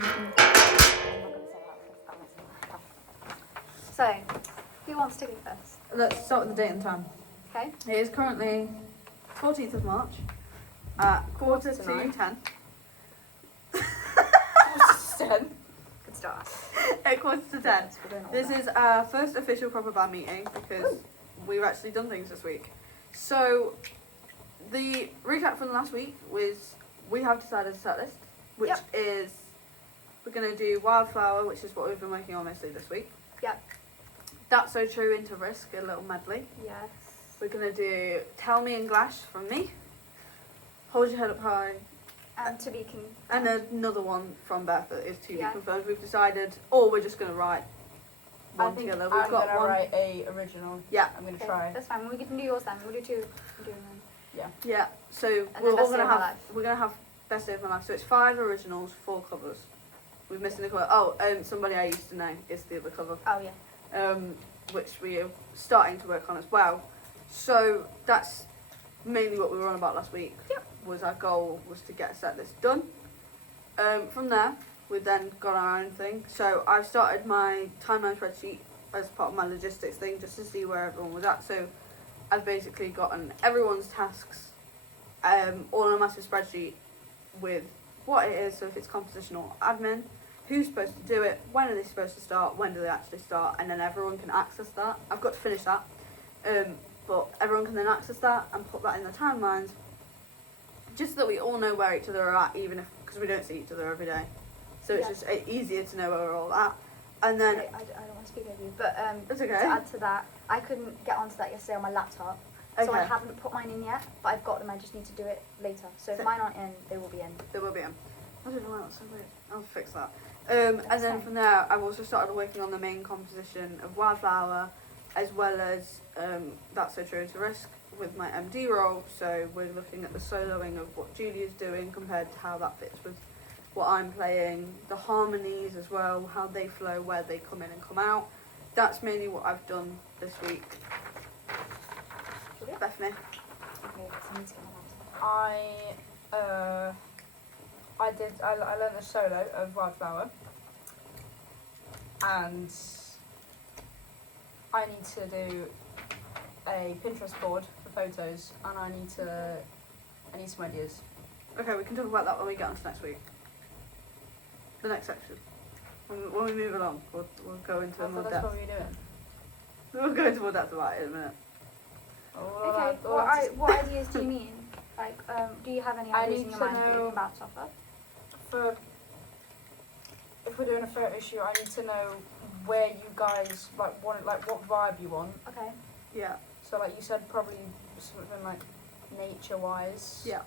I'm not going to say that makes me laugh. So, who wants to go first? Let's start with the date and time. Okay. It is currently 14th of March at quarter to 10. 10. Good start. At quarter to 10. We're doing all This that. is our first official proper band meeting because we've actually done things this week. So, the recap from last week was we have decided a set list, which Yep. is we're going to do Wildflower, which is what we've been working on mostly this week. Yep. That's So True into Risk, a little medley. Yes. We're going to do Tell Me and Glash from me, Hold Your Head Up High, And to be and another one from Beth that is to be Yeah. confirmed. We've decided, or we're just going to write I one think together. I'm We've got gonna one. write a original. Yeah. I'm gonna Okay, try. that's fine. We can do yours then. We'll do two. We'll do them. Yeah, so then we're all Best gonna Day of My have Life. we're gonna have Best Day of My Life. So it's 5 originals, 4 covers. We're missing a cover. Oh, Somebody I Used to Know is the other cover, Oh yeah. which we are starting to work on as well. So that's mainly what we were on about last week. Yep. Was our goal was to get a set list done. From there, we then got our own thing. So I've started my timeline spreadsheet as part of my logistics thing, just to see where everyone was at. So I've basically gotten everyone's tasks all in a massive spreadsheet with what it is. So if it's compositional admin, who's supposed to do it, when are they supposed to start, when do they actually start, and then everyone can access that. I've got to finish that, but everyone can then access that and put that in the timelines, just so that we all know where each other are at, even if, because we don't see each other every day. So it's Yeah. just easier to know where we're all at. And then, I don't want to speak over you, but it's to okay. add to that, I couldn't get onto that yesterday on my laptop, so I Okay. haven't put mine in yet. But I've got them. I just need to do it later. So if So- mine aren't in, they will be in. There will be I don't know why that's so weird. I'll fix that. And That's then fine. from there, I've also started working on the main composition of Wildflower, as well as That's So True into Risk with my MD role. So we're looking at the soloing of what Julia's doing compared to how that fits with what I'm playing, the harmonies as well, how they flow, where they come in and come out. That's mainly what I've done this week. Julia? Bethany. Okay, so I need to get my laptop. I learned the solo of Wildflower, and I need to do a Pinterest board for photos, and I need some ideas. Okay, we can talk about that when we get on to next week. The next section. When we move along, we'll go into I more thought that's depth. what we were doing. We'll go into more depth about it in a minute. Okay. What ideas do you mean? Like, do you have any I ideas in need your to mind that you know- can bounce off of? For if we're doing a photo shoot, I need to know where you guys want, what vibe you want. Okay. Yeah. So like you said, probably something like nature-wise. Yeah.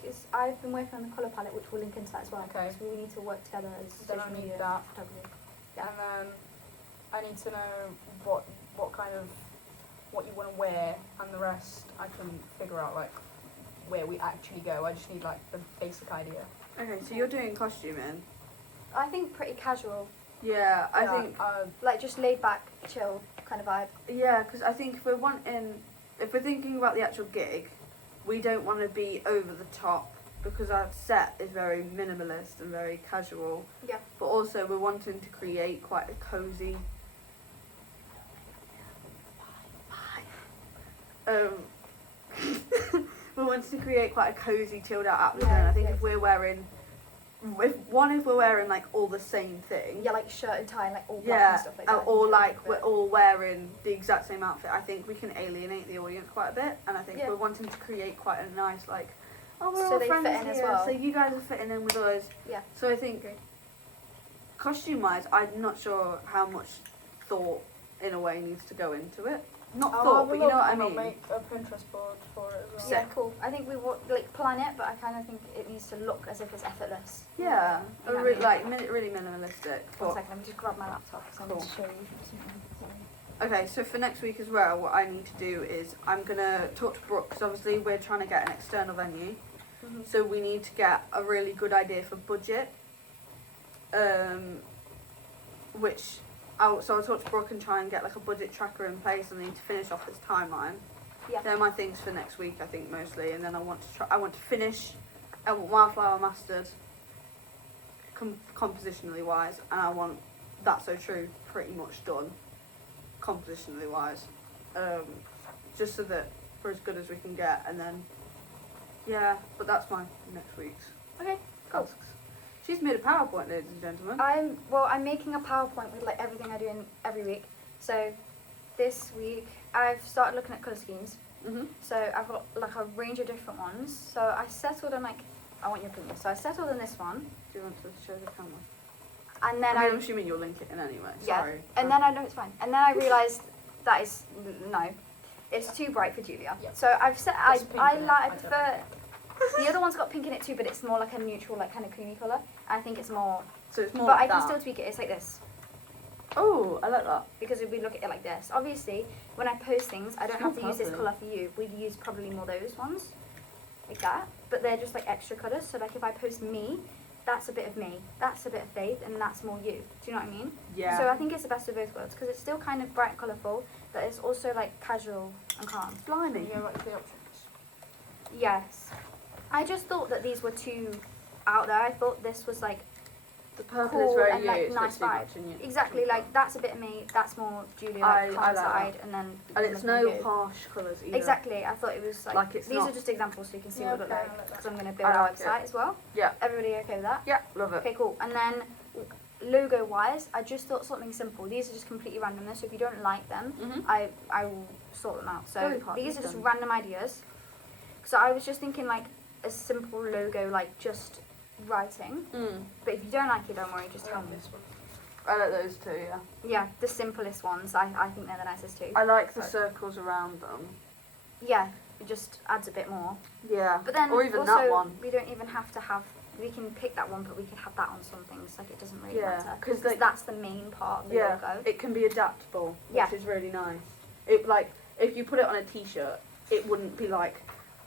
Because I've been working on the colour palette, which will link into that as well. Okay. So we need to work together as Then I social need media that. photography. And then I need to know what kind of what you want to wear, and the rest I can figure out like where we actually go. I just need like the basic idea. Okay, so you're doing costuming. I think pretty casual, Yeah, I Yeah, think. like just laid back, chill kind of vibe. Yeah, because I think if we're thinking about the actual gig, we don't want to be over the top because our set is very minimalist and very casual. Yeah. But also we're wanting to create quite a cozy. We wanted to create quite a cozy, chilled out atmosphere. Yeah, And I think yeah. if we're wearing like all the same thing. Yeah, like shirt and tie and like all black Yeah, and stuff like that. or Yeah, like but- we're all wearing the exact same outfit. I think we can alienate the audience quite a bit, and I think Yeah. we're wanting to create quite a nice we're So all they friends fit in as here, well. so you guys are fitting in with us. Yeah. So I think Agree. costume-wise, I'm not sure how much thought in a way needs to go into it. Not I'll thought, have a but you look know what I and I'll mean. make a Pinterest board for it as well. Yeah, cool. I think we would like plan it, but I kind of think it needs to look as if it's effortless. Yeah, You know what I mean? really minimalistic. One But second, let me just grab my laptop because I need Cool. to show you something. Sorry. okay, so for next week as well, what I need to do is I'm gonna talk to Brooke because obviously we're trying to get an external venue. Mhm. So we need to get a really good idea for budget, I'll talk to Brooke and try and get like a budget tracker in place, and I need to finish off this timeline. Yeah. They're my things for next week, I think mostly, and then I want to finish. I want Wildflower mastered. compositionally wise, and I want That's So True pretty much done compositionally wise, just so that we're as good as we can get, and then yeah, but that's my next week's Okay, cool. tasks. She's made a PowerPoint, ladies and gentlemen. I'm making a PowerPoint with like everything I do in every week. So this week I've started looking at colour schemes. Mhm. So I've got like a range of different ones. So I settled on like, I want your opinion. So I settled on this one, Do you want to show the camera? and then I'm assuming you'll link it in anyway. yeah, Sorry. and then I know it's fine. And then I realised that is no, it's too bright for Julia. Yep. So I've set I It's pink I in it. like I I don't prefer. like The other one's got pink in it too, but it's more like a neutral, like kind of creamy colour. I think it's more, So it's more. but I like can that. still tweak it. It's like this. Oh, I like that. Because if we look at it like this, obviously when I post things, I don't It's have to more use this purpley. colour for you. We'd use probably more those ones, like that. But they're just like extra colours. So like if I post me, that's a bit of me, that's a bit of Faith, and that's more you. Do you know what I mean? Yeah. So I think it's the best of both worlds because it's still kind of bright, colourful, but it's also like casual and calm. Blimey. You know, like the options. Yes. I just thought that these were too out there. I thought this was like The purple cool is very and you. like It's nice literally vibe. matching you. Exactly, like that's a bit of me, that's more Julia, I like like calm that. side, and then And it's looking no good. harsh colours either. Exactly, I thought it was like, Like, it's these not- are just examples so you can see Yeah, what it okay, look I like like that. because I'm going to build I our like it. website as well. Yeah. Everybody okay with that? Yeah, love it. Okay, cool. And then logo wise, I just thought something simple. These are just completely random. So if you don't like them, Mhm. I will sort them out. So Very hard, these are just done. random ideas. So I was just thinking like a simple logo, like just writing. Mm. But if you don't like it, don't worry, just tell me. This one. I like those too. Yeah. Yeah, the simplest ones. I think they're the nicest too. I like the So- circles around them. Yeah, it just adds a bit more. Yeah. But then or even also, that one. we don't even have to have. We can pick that one, but we could have that on some things. Like it doesn't really Yeah, matter 'cause, because like- that's the main part of the Yeah. logo. It can be adaptable, Yeah. which is really nice. It like if you put it on a t-shirt, it wouldn't be like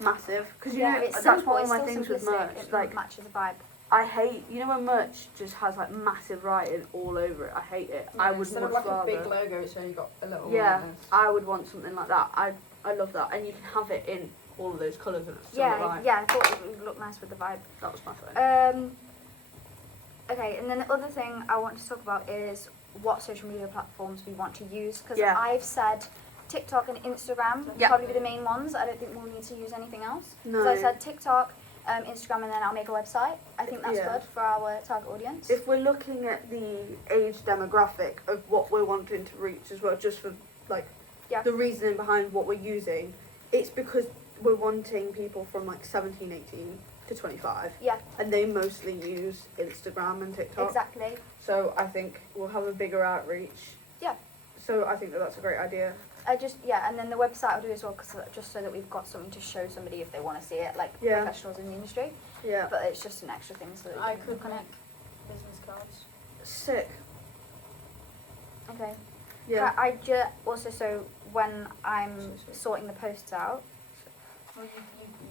massive because you know it's that's simple. one of It's my still things with simplistic. merch. It Like matches the vibe. I hate when merch just has like massive writing all over it. I hate it. I would Instead of much like rather. a big logo, it's only got a little Yeah, one. I would want something like that. I love that, and you can have it in all of those colours and it's still Yeah, right. yeah. I thought it would look nice with the vibe. That was my phone. Okay, and then the other thing I want to talk about is what social media platforms we want to use because Yeah. I've said TikTok and Instagram will Yeah. probably be the main ones. I don't think we'll need to use anything else. No. So I said TikTok, Instagram, and then I'll make a website. I think that's Yeah. good for our target audience. If we're looking at the age demographic of what we're wanting to reach as well, just for like Yeah. the reasoning behind what we're using, it's because we're wanting people from like 17, 18 to 25. Yeah. And they mostly use Instagram and TikTok. Exactly. So I think we'll have a bigger outreach. Yeah. So I think that's a great idea. And then the website I'll do as well, cause just so that we've got something to show somebody if they want to see it, like Yeah. professionals in the industry. Yeah. But it's just an extra thing so that I we can could look on it. make business cards. Sick. Okay. Yeah. Also, so when I'm So sweet. sorting the posts out, Well, you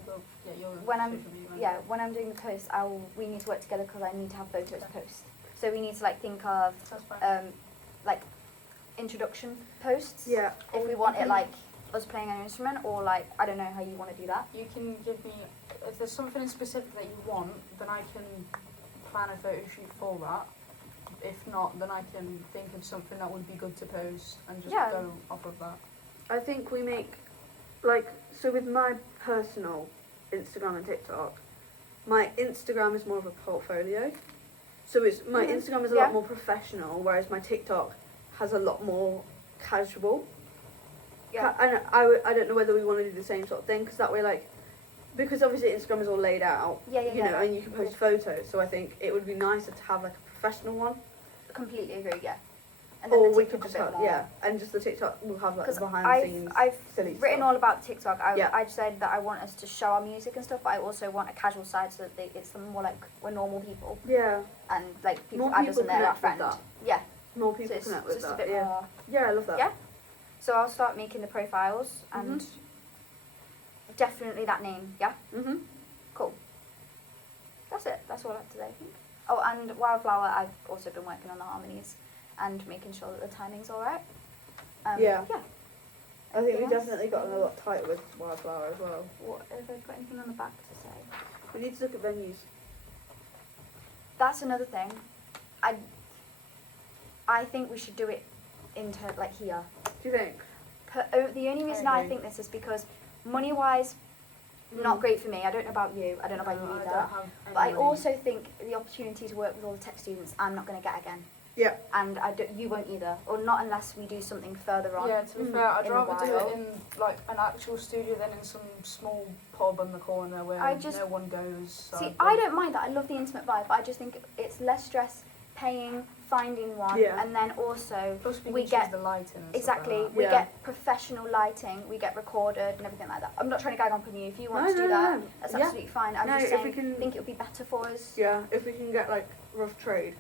go, yeah, you're When I'm- social media yeah, manager. when I'm doing the posts, we need to work together because I need to have photos to post. So we need to like think of That's fine. like introduction posts. Yeah. If we want it like us playing an instrument or like I don't know how you want to do that. You can give me, if there's something in specific that you want, then I can plan a photo shoot for that. If not, then I can think of something that would be good to post and just Yeah. go off of that. I think we make, like, so with my personal Instagram and TikTok, my Instagram is more of a portfolio. So it's my Mhm. Instagram is a Yeah. lot more professional, whereas my TikTok has a lot more casual. Yeah. And I don't know whether we want to do the same sort of thing, because that way, like, because obviously Instagram is all laid out, Yeah, you know, and you can post photos. So I think it would be nicer to have like a professional one. Completely agree. Yeah. And then Or the we TikTok could a just bit have, more. yeah, and just the TikTok will have like the Because behind the I've scenes silly written stuff. all about TikTok. Yeah. I said that I want us to show our music and stuff, but I also want a casual side so that it's more like we're normal people Yeah, and like people More add us people and they're our connect with friend. that. Yeah. more So people it's connect with just a that. bit Yeah, more. yeah, I love that. Yeah. So I'll start making the profiles and Mhm. definitely that name. Yeah. Mhm. Cool. That's it. That's all I have to say, I think. Oh, and Wildflower, I've also been working on the harmonies and making sure that the timing's all right. Yeah. Yeah. I think we Anything else? definitely got a lot tighter with Wildflower as well. What have I got anything on the back to say? We need to look at venues. that's another thing. I think we should do it like here. Do you think? The only reason I I agree. think this is because money-wise, not great for me. I don't know about you. I don't know about you I either. don't have But I any money. also think the opportunity to work with all the tech students, I'm not going to get again. Yeah. And you won't either, or not unless we do something further on. Yeah, to be Mm. fair, I'd in a rather do while. it in like an actual studio than in some small pub on the corner where I just- no one goes. So See, I don't mind that. I love the intimate vibe, but I just think it's less stress paying, finding one, Yeah. and then also Plus we, we can get- choose the lighting. And exactly Stuff like we Yeah. get professional lighting, we get recorded and everything like that. I'm not trying to gag on you. If you want No, to do no, that, no. that's Yeah. absolutely fine. I'm No, just if saying, we can- I think it would be better for us. Yeah, if we can get like rough trade.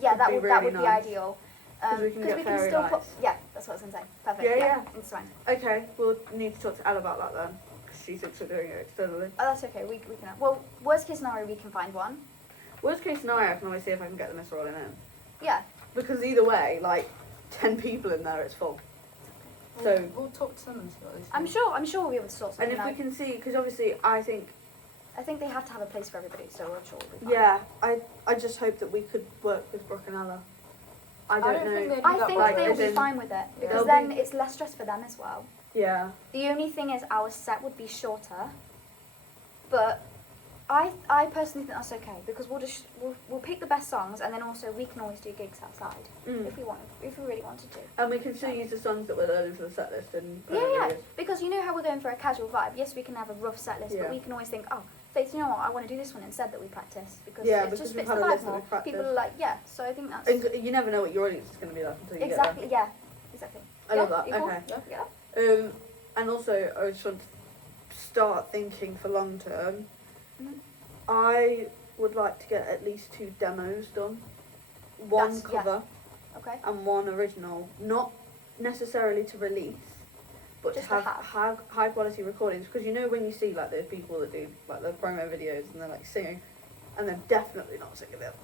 Yeah, Would that be would really be nice. ideal. 'Cause we can get fairy still lights. yeah, that's what I was gonna say. Perfect. Yeah, Yeah, yeah. it's fine. Okay, we'll need to talk to Elle about that then, because she thinks we're doing it externally. Oh, that's okay. We can. Well, worst case scenario, we can find one. Worst case scenario, I can always see if I can get the Miss Rolling in. Yeah. Because either way, like 10 people in there, it's full. that. So- we'll talk to them and see what they say. I'm sure we'll be able to sort And something if we out. can see, because obviously I think, I think they have to have a place for everybody, so I'm sure we'll be fine. yeah, I just hope that we could work with Brooke and Ella. I don't think know. they'd do I that think like, they'll as be in- fine with it because They'll then be- it's less stress for them as well. Yeah. The only thing is our set would be shorter, but I personally think that's okay because we'll pick the best songs and then also we can always do gigs outside Mm. if we really wanted to. And we can still use the songs that we're learning for the set list and Yeah, because you know how we're going for a casual vibe. Yes, we can have a rough set list, Yeah. but we can always think, oh, Faith, you know what? I want to do this one instead that we practice because Yeah, it because just we've fits had the a vibe list that more. we've practiced. People are like, yeah. So I think that's And you never know what your audience is going to be like until you exactly, get yeah, exactly. I yeah, love that, you cool? okay. Yeah. there. And also, I just want to start thinking for long term. Mhm. I would like to get at least 2 demos done. One That's- yeah. cover Okay. and one original. Not necessarily to release, but Just to to have high quality recordings. Because you know when you see like those people that do like the promo videos and they're like singing, and they're definitely not singing it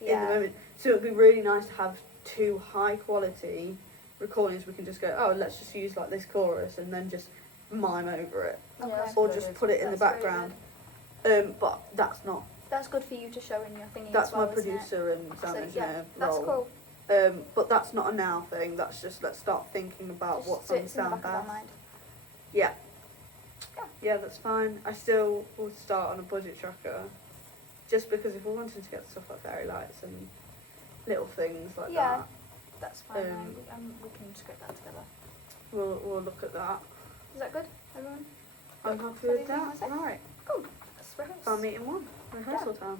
in the Yeah. moment. So it would be really nice to have 2 high quality recordings. We can just go, oh, let's just use like this chorus and then just mime over it, Yeah, Okay. that's or what just is. put it in the That's really background. But that's not. That's good for you to show in your thingy That's as well, my isn't it? producer and sound So, yeah, engineer that's role. cool. But that's not a now thing. That's just let's start thinking about Just what so songs it's in the sound back of our best. mind. Yeah. Yeah. Yeah, that's fine. I still would start on a budget tracker, just because if we're wanting to get stuff like fairy lights and little things like Yeah. that, That's fine. Um, we can script that together. we'll look at that. Is that good, everyone? I'm happy with Everything that. was it? All right. Cool. That's rehearse. Our meeting 1, rehearsal time.